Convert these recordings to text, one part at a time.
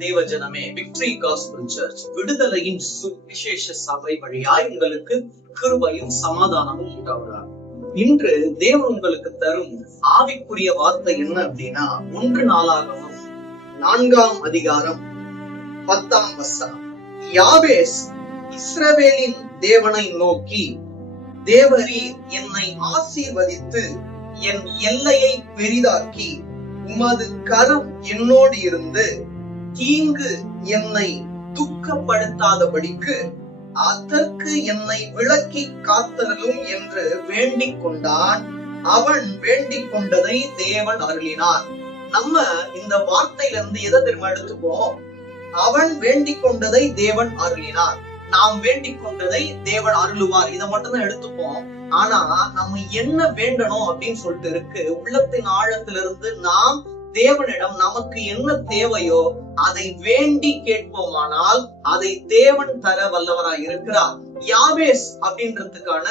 தேவஜனமே victory gospel search விடுதலையின் சுவிசேஷ சபை வழியாய் உங்களுக்கு கிருபையும் சமாதானமும் உண்டாவதாக. இன்று தேவன் உங்களுக்கு தரும் ஆவிக்குரிய வார்த்தை என்ன அப்படின்னா ஒன்று நாளாகவும் நான்காம் அதிகாரம் பத்தாம் வசனம். யாபேஸ் இஸ்ரவேலின் தேவனை நோக்கி தேவரி என்னை ஆசீர்வதித்து என் எல்லையை பெரிதாக்கி உமது கரம் என்னோடு இருந்து தீங்கு என்னை துக்கப்படுத்தாதபடிக்கு அதற்கு என்னை விளக்கி காத்தரலும் என்று வேண்டிக் கொண்டான் அவன் வேண்டிக் கொண்டதை தேவன் அருளினார். நம்ம இந்த வார்த்தையில இருந்து எதை திரும்ப எடுத்துப்போம் அவன் வேண்டிக் கொண்டதை தேவன் அருளினார். நாம் வேண்டிக் கொண்டதை தேவன் அருளுவார். இதை மட்டும் தான் எடுத்துப்போம். ஆனா நம்ம என்ன வேண்டணும் அப்படின்னு சொல்லிட்டு இருக்கு. உள்ளத்தின் ஆழத்திலிருந்து நாம் தேவனிடம் நமக்கு என்ன தேவையோ அதை வேண்டி கேட்போமானால் அதை தேவன் தர வல்லவராய் இருக்கிறார். யாவேஸ் அப்படின்றதுக்கான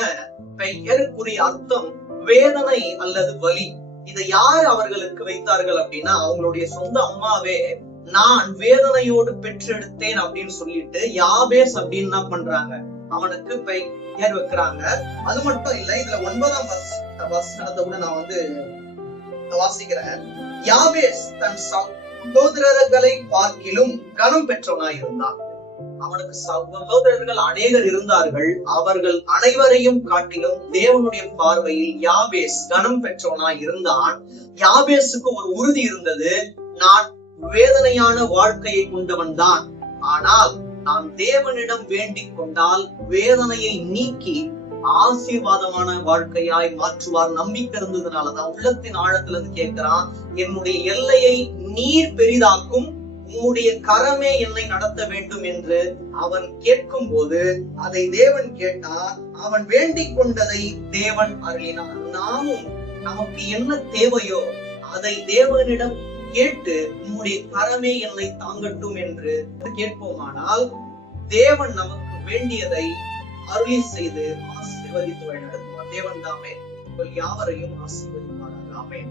பெயருக்குரிய அர்த்தம் வேதனை அல்லது வலி. இதை யார் அவர்களுக்கு வைத்தார்கள் அப்படின்னா அவங்களுடைய சொந்த அம்மாவே நான் வேதனையோடு பெற்றெடுத்தேன் அப்படின்னு சொல்லிட்டு யாபேஸ் அப்படின்னு என்ன பண்றாங்க? அவனுக்கு பெயர் வைக்கிறாங்க. அது மட்டும் இல்ல இதுல ஒன்பதாம் பஸ் பஸ் நடத்த கூட நான் வந்து வாசிக்கிறேன் யாவேஸ் தன் சகோதரர்களை பார்க்கிலும் கனம் பெற்றவனாய் இருந்தான் அவனுக்கு சகோதரர்கள் அநேகர் இருந்தார்கள். அவர்கள் அனைவரையும் காட்டிலும் தேவனுடைய பார்வையில் யாபேஸ் கனம் பெற்றவனாய் இருந்தான் யாபேஸுக்கு ஒரு உறுதி இருந்தது. நான் வேதனையான வாழ்க்கையை கொண்டவன் தான். ஆனால் நான் தேவனிடம் வேண்டிக் கொண்டால் வேதனையை நீக்கி ஆசீர்வாதமான வாழ்க்கையாய் மாற்றுவார் நம்பிக்கை இருந்ததுனாலதான் உள்ளத்தின் ஆழத்துல இருந்து கேட்கிறான் என்னுடைய எல்லையை நீர் பெரிதாக்கும் உம்முடைய கரமே என்னை நடத்த வேண்டும் என்று அவன் கேட்கும் போது அதை தேவன் கேட்டார். அவன் வேண்டிக் கொண்டதை தேவன் அருளினார். நாமும் நமக்கு என்ன தேவையோ அதை தேவனிடம் கேட்டு உம்முடைய கரமே என்னை தாங்கட்டும் என்று கேட்போமானால் தேவன் நமக்கு வேண்டியதை அருளி செய்து ஆசீர்வதித்து வழிநடத்துவார். தேவன் தாமே உங்கள் யாவரையும் ஆசீர்வதிப்பார்கள் ஆமேன்.